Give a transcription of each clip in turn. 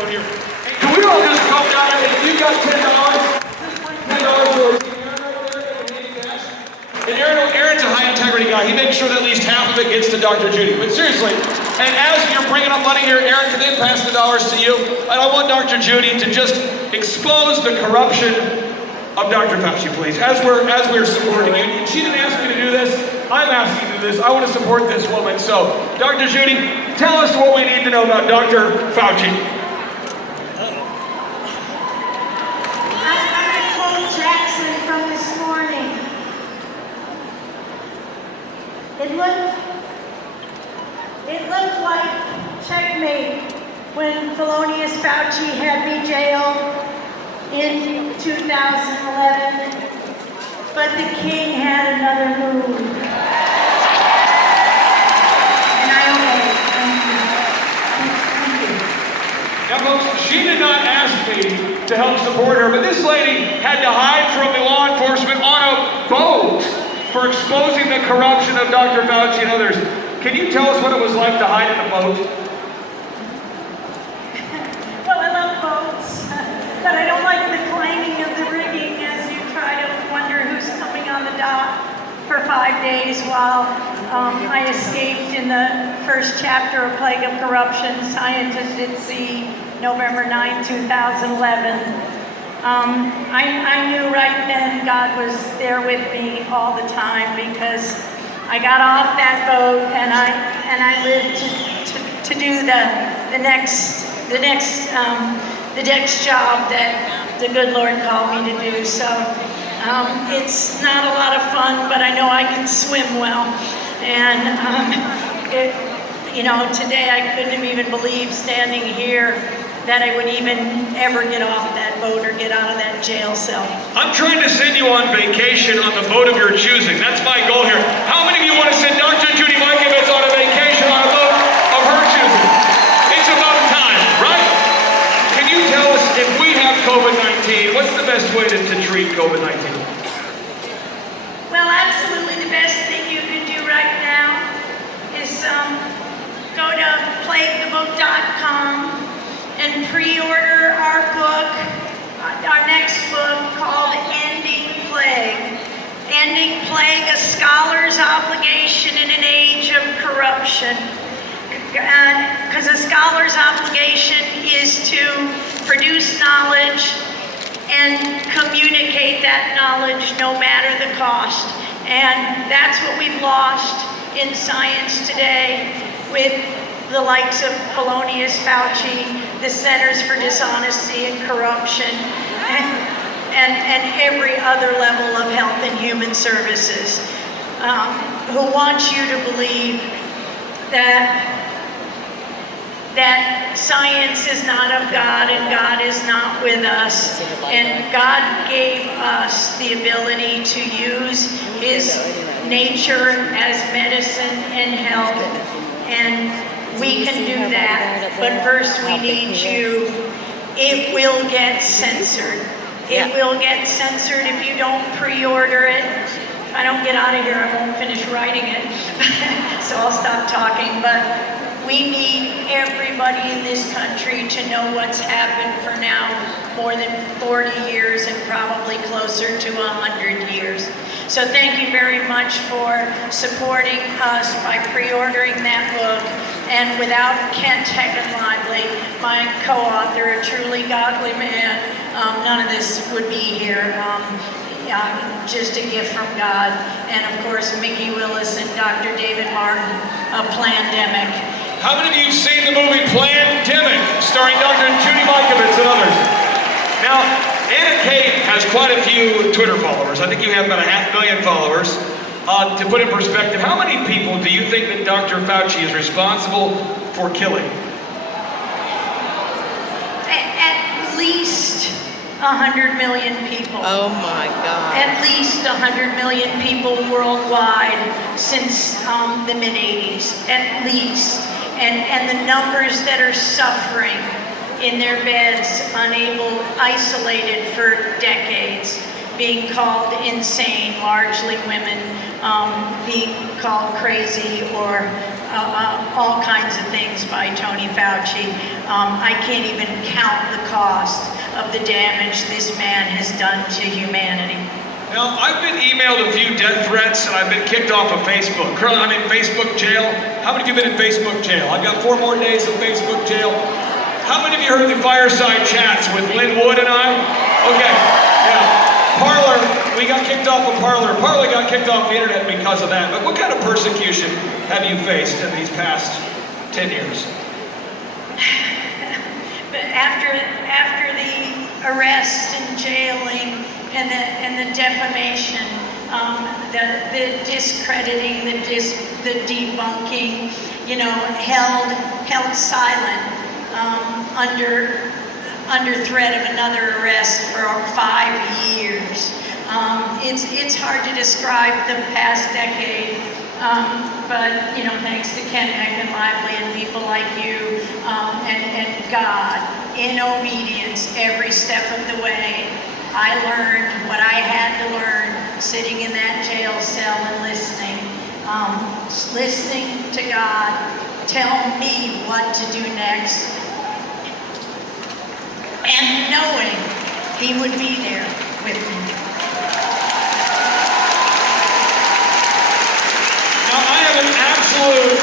microphone here. And can we all just come down and if you got $10, just bring $10 to Aaron right there and hand cash. And Aaron's a high integrity guy. He makes sure that at least half of it gets to Dr. Judy. But seriously, and as you're bringing up money here, Aaron, can they pass the dollars to you? And I want Dr. Judy to just expose the corruption of Dr. Fauci, please, as we're supporting you. She didn't ask me to do this. I'm asking you to do this. I want to support this woman. So, Dr. Judy, tell us what we need to know about Dr. Fauci. I'm going to quote Jackson from this morning. It looked like checkmate when Felonious Fauci had me jailed in 2011, but the king had another move. And I obeyed. Thank you. Now, folks, she did not ask me to help support her, but this lady had to hide from the law enforcement on a boat for exposing the corruption of Dr. Fauci and others. Can you tell us what it was like to hide in a boat? Well, I love boats, but I don't like the clanging of the rigging as you try to wonder who's coming on the dock for 5 days while I escaped in the first chapter of Plague of Corruption, Scientist at Sea, November 9, 2011. I knew right then God was there with me all the time because I got off that boat and I lived to do the next job that the good Lord called me to do. So it's not a lot of fun, but I know I can swim well. And today I couldn't have even believed standing here that I would even ever get off that boat or get out of that jail cell. I'm trying to send you on vacation on the boat of your choosing. That's my goal here. How many of you want to send Dr. Judy Mikovitz on a vacation on a boat of her choosing? It's about time, right? Can you tell us if we have COVID-19, what's the best way to treat COVID-19? Well, absolutely the best thing you can do right now is go to plaguethebook.com and pre-order our book, our next book called Ending Plague. Ending Plague, a scholar's obligation in an age of corruption. Because a scholar's obligation is to produce knowledge and communicate that knowledge no matter the cost. And that's what we've lost in science today with the likes of Felonious Fauci, the Centers for Dishonesty and Corruption, and every other level of health and human services, who wants you to believe that science is not of God and God is not with us. And God gave us the ability to use His nature as medicine and health. And we can do that, but first we need you. It will get censored. It will get censored if you don't pre-order it. If I don't get out of here, I won't finish writing it. So I'll stop talking, but we need everybody in this country to know what's happened for now more than 40 years and probably closer to 100 years. So thank you very much for supporting us by pre-ordering that book. And without Kent Heckenlively, my co-author, a truly godly man, none of this would be here. Just a gift from God. And of course, Mickey Willis and Dr. David Martin, a Plandemic. How many of you have seen the movie Plandemic, starring Dr. Judy Mikovitz and others? Now, Anna Kate has quite a few Twitter followers. I think you have about 500,000 followers. To put in perspective, how many people do you think that Dr. Fauci is responsible for killing? At least 100 million people. Oh my God. At least 100 million people worldwide since the mid-'80s, at least. And the numbers that are suffering in their beds, unable, isolated for decades, being called insane, largely women, being called crazy or all kinds of things by Tony Fauci. I can't even count the cost of the damage this man has done to humanity. Now, I've been emailed a few death threats, and I've been kicked off of Facebook. Currently, I'm in Facebook jail. How many of you have been in Facebook jail? I've got 4 more days of Facebook jail. How many of you heard the fireside chats with Lynn Wood and I? Okay, yeah. Parler, we got kicked off of Parler. Parler got kicked off the internet because of that. But what kind of persecution have you faced in these past 10 years? But after the arrest and jailing and the defamation, the discrediting, the debunking, you know, held silent under threat of another arrest for 5 years. It's hard to describe the past decade, but you know, thanks to Ken and Lively and people like you and God, in obedience every step of the way, I learned what I had to learn sitting in that jail cell and listening to God tell me what to do next, and knowing He would be there with me. Now, I am an absolute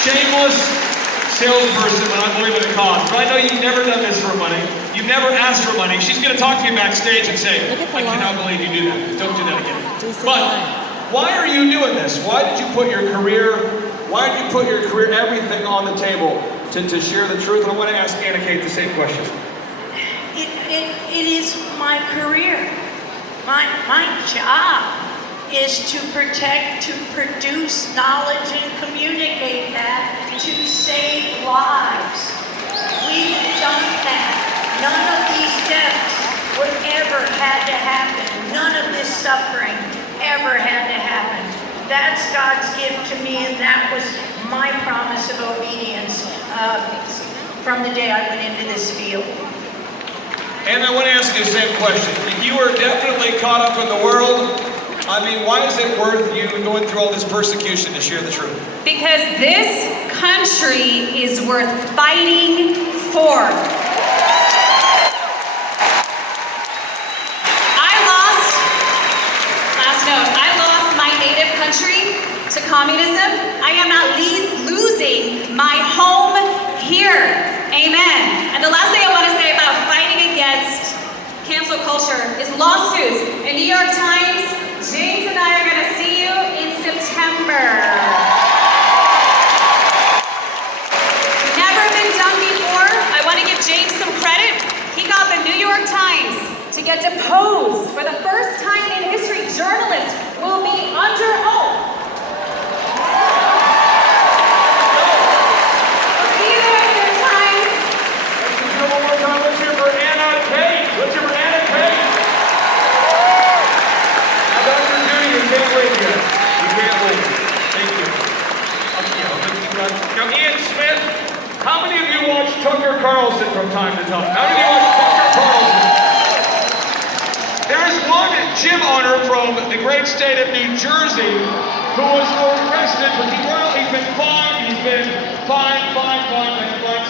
shameless salesperson when I believe in a cause, but I know you've never done this for money. You've never asked for money. She's going to talk to you backstage and say, I cannot believe you do that. Don't do that again. But why are you doing this? Why did you put your career, everything on the table to share the truth? And I want to ask Anna Kate the same question. It is my career. My job is to protect, to produce knowledge and communicate that to save lives. We've done that. None of these deaths would ever had to happen. None of this suffering ever had to happen. That's God's gift to me, and that was my promise of obedience from the day I went into this field. And I want to ask you the same question. You are definitely caught up in the world. I mean, why is it worth you going through all this persecution to share the truth? Because this country is worth fighting for. I lost my native country to communism. I am not losing my home here. Amen. And the last thing I want to say about fighting against cancel culture is lawsuits. In New York Times, James and I are going to see you in September. Never been done before. I want to give James some credit. He got the New York Times to get deposed. For the first time in history, journalists will be under oath. See you there, New York Times. Let's do one more time. Let's hear for Anna Kate. Let's hear for Anna Kate. Now, Dr. Judy, you can't wait yet. You can't wait. Thank you. Now, Ian Smith, how many of you watch Tucker Carlson from time to time? How many of you watch Tucker Carlson? There is one gym owner from the great state of New Jersey who was arrested for he's been fined,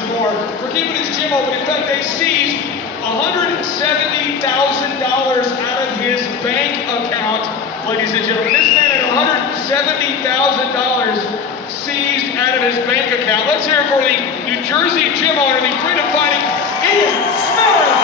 some more, for keeping his gym open. In fact, they seized $170,000 out of his bank account, ladies and gentlemen. This man had $170,000 seized out of his bank account. Let's hear it for the New Jersey gym owner, the freedom-fighting Ian Smith.